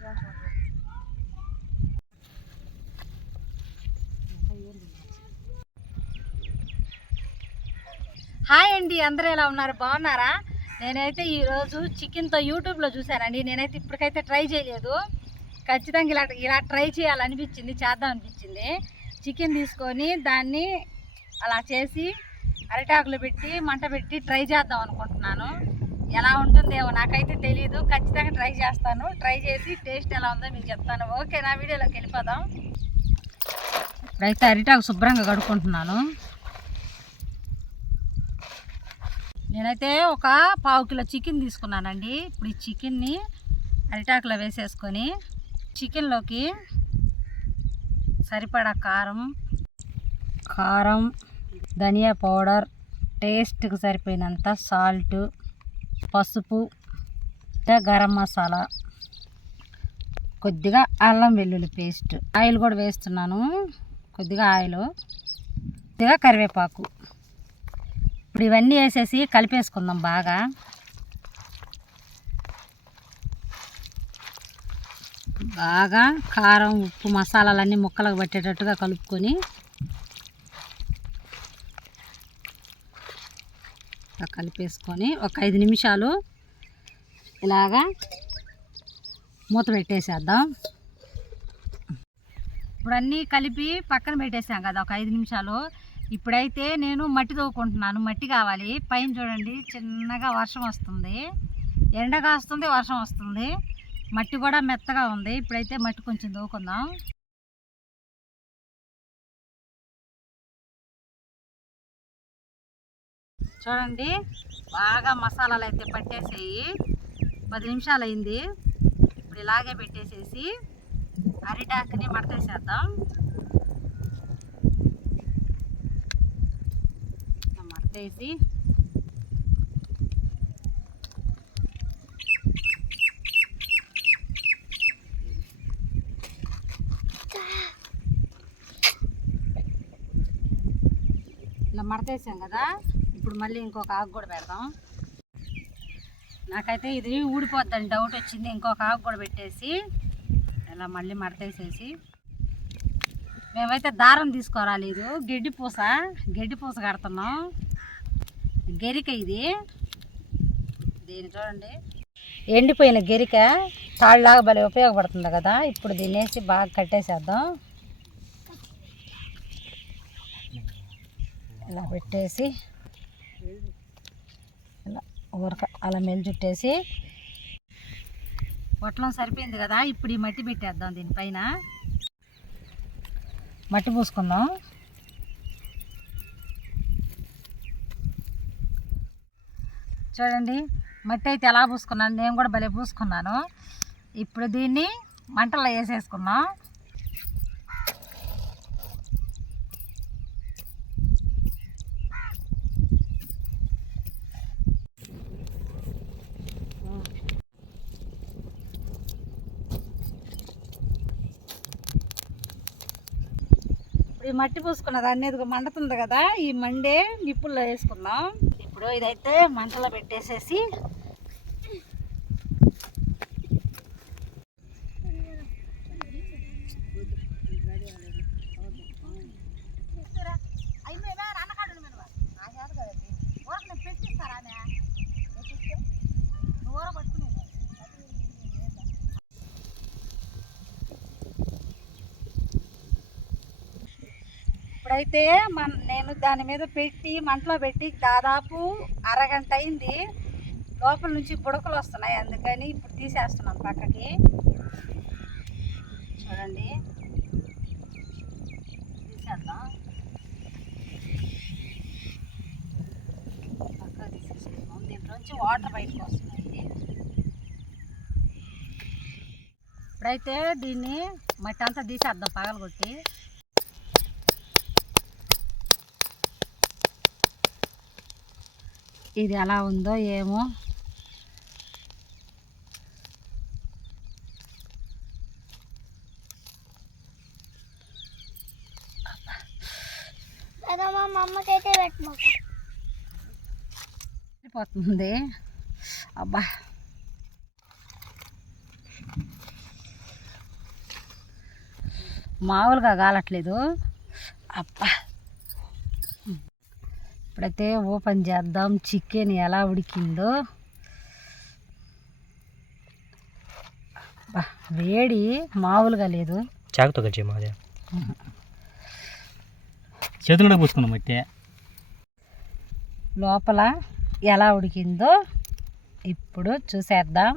Hi అండి, అందరూ ఎలా ఉన్నారు? బాగున్నారా? నేనైతే ఈరోజు చికెన్తో యూట్యూబ్లో చూశానండి. నేనైతే ఇప్పటికైతే ట్రై చేయలేదు. ఖచ్చితంగా ఇలా ట్రై చేయాలనిపించింది, చేద్దాం అనిపించింది. చికెన్ తీసుకొని దాన్ని అలా చేసి అరిటాకులు పెట్టి మంట పెట్టి ట్రై చేద్దాం అనుకుంటున్నాను. ఎలా ఉంటుందేమో నాకైతే తెలియదు. ఖచ్చితంగా ట్రై చేస్తాను. ట్రై చేసి టేస్ట్ ఎలా ఉందో మీకు చెప్తాను. ఓకే, నా వీడియోలోకి వెళ్ళిపోదాం. ఇప్పుడైతే అరిటాకు శుభ్రంగా కడుక్కుంటున్నాను. నేనైతే ఒక 1/2 కిలో చికెన్ తీసుకున్నానండి. ఇప్పుడు ఈ చికెన్ని అరిటాకులో వేసేసుకొని చికెన్లోకి సరిపడా కారం, ధనియా పౌడర్, టేస్ట్కి సరిపోయినంత సాల్ట్, పసుపు, గరం మసాలా, కొద్దిగా అల్లం వెల్లుల్లి పేస్ట్, ఆయిల్ కూడా వేస్తున్నాను. కొద్దిగా ఆయిల్, కొద్దిగా కరివేపాకు. ఇప్పుడు ఇవన్నీ వేసేసి కలిపేసుకుందాం బాగా. కారం, ఉప్పు, మసాలాలన్నీ ముక్కలకు పట్టేటట్టుగా కలుపుకొని కలిపేసుకొని ఒక 5 నిమిషాలు ఇలాగా మూత పెట్టేసేద్దాం. ఇప్పుడు అన్నీ కలిపి పక్కన పెట్టేసాం కదా ఒక 5 నిమిషాలు. ఇప్పుడైతే నేను మట్టి తవ్వుకుంటున్నాను. మట్టి కావాలి. పైన చూడండి చిన్నగా వర్షం వస్తుంది, ఎండ కాస్తుంది, వర్షం వస్తుంది. మట్టి కూడా మెత్తగా ఉంది. ఇప్పుడైతే మట్టి కొంచెం తవ్వుకుందాం. చూడండి బాగా మసాలాలు అయితే పట్టేసేయి. 10 నిమిషాలు అయింది. ఇప్పుడు ఇలాగే పెట్టేసేసి అరిటాకుని మడతేసేద్దాం. మడతేసి ఇలా మడతేసాం కదా. ఇప్పుడు మళ్ళీ ఇంకొక ఆకు కూడా పెడదాం. నాకైతే ఇది ఊడిపోద్దని డౌట్ వచ్చింది. ఇంకొక ఆకు కూడా పెట్టేసి ఇలా మళ్ళీ మడతేసేసి మేమైతే దారం తీసుకోరాలేదు. గడ్డి పూస కడుతున్నాం. గెరిక ఇది. దీన్ని చూడండి, ఎండిపోయిన గెరిక తాళ్ళలాగా భలే ఉపయోగపడుతుంది కదా. ఇప్పుడు దీన్ని వేసి బాగా కట్టేసేద్దాం. ఇలా పెట్టేసి ఇలా అలా మెల్చుట్టేసి పొట్లం సరిపోయింది కదా. ఇప్పుడు ఈ మట్టి పెట్టేద్దాం. దీనిపైన మట్టి పూసుకుందాం. చూడండి మట్టి అయితే ఎలా పూసుకున్నాను, నేను కూడా భలే పూసుకున్నాను. ఇప్పుడు దీన్ని మంటల్లో వేసేసుకున్నాం. ఈ మట్టి పూసుకున్న దాన్ని ఎదుగు మండుతుంది కదా, ఈ మండే నిప్పుల్లో వేసుకుందాం. ఇప్పుడు ఇదైతే మంటలో పెట్టేసేసి ఇప్పుడైతే నేను దాని మీద పెట్టి మంటలో పెట్టి దాదాపు అరగంట అయింది. లోపల నుంచి బుడకలు వస్తున్నాయి. అందుకని ఇప్పుడు తీసేస్తున్నాం పక్కకి. చూడండి తీసేద్దాం. పక్కగా తీసేసుకున్నాం. దీంట్లోంచి వాటర్ బయటకు వస్తున్నాయి. ఇప్పుడైతే దీన్ని మట్టి అంతా తీసేద్దాం పగలగొట్టి. ఇది ఎలా ఉందో ఏమో. పోతుంది. అబ్బా మామూలుగా కాలట్లేదు. అబ్బా, ఇప్పుడైతే ఓపెన్ చేద్దాం చికెన్ ఎలా ఉడికిందో. వేడి మామూలుగా లేదు. చాకుతో కలిసి మాదే చేతుల్లో పూసుకున్నాం అయితే లోపల ఎలా ఉడికిందో ఇప్పుడు చూసేద్దాం.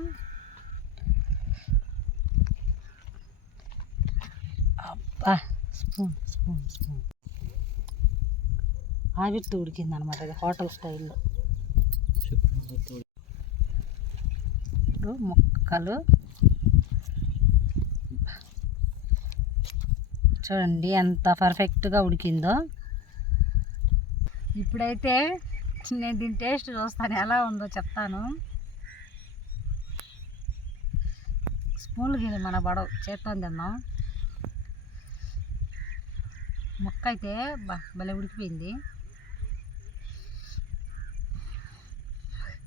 అబ్బా, స్పూన్ స్పూన్ స్పూన్ ఆవిరితో ఉడికింది అనమాట. అది హోటల్ స్టైల్లో. ఇప్పుడు ముక్కలు చూడండి ఎంత పర్ఫెక్ట్గా ఉడికిందో. ఇప్పుడైతే నేను దీని టేస్ట్ చూస్తాను, ఎలా ఉందో చెప్తాను. స్పూన్లకి మన పడవ చేత్తో తిన్నాం. ముక్క అయితే భలే ఉడికిపోయింది,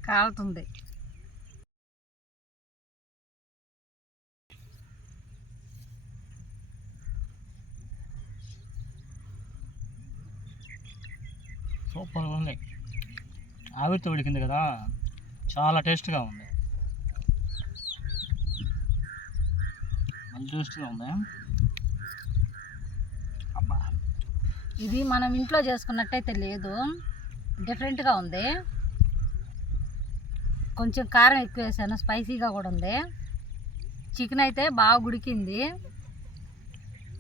కాలుతుంది. సూపర్గా ఉంది. ఆవిరితో ఉడికింది కదా, చాలా టేస్ట్గా ఉంది. మంచి టేస్ట్గా ఉంది. అబ్బా, ఇది మనం ఇంట్లో చేసుకున్నట్టయితే లేదు, డిఫరెంట్గా ఉంది. కొంచెం కారం ఎక్కువ వేసాను, స్పైసీగా కూడా ఉంది. చికెన్ అయితే బాగా ఉడికింది.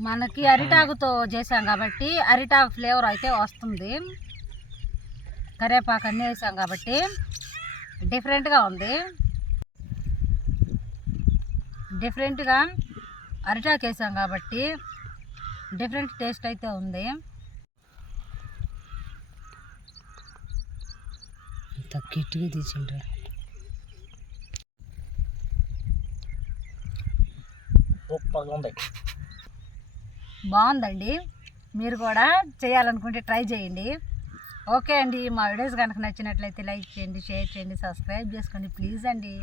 మనకి అరిటాకుతో చేసాం కాబట్టి అరిటాకు ఫ్లేవర్ అయితే వస్తుంది. కరివేపాకు అన్నీ వేసాం కాబట్టి డిఫరెంట్గా ఉంది. డిఫరెంట్గా అరిటాకు వేసాం కాబట్టి డిఫరెంట్ టేస్ట్ అయితే ఉంది. ఇంత గట్టిగా తీసిండ్రా. సూపర్గా ఉంది. బాగుందండి. మీరు కూడా చేయాలనుకుంటే ట్రై చేయండి. ఓకే అండి, మా వీడియోస్ కనుక నచ్చినట్లయితే లైక్ చేయండి, షేర్ చేయండి, సబ్స్క్రైబ్ చేసుకోండి ప్లీజ్ అండి.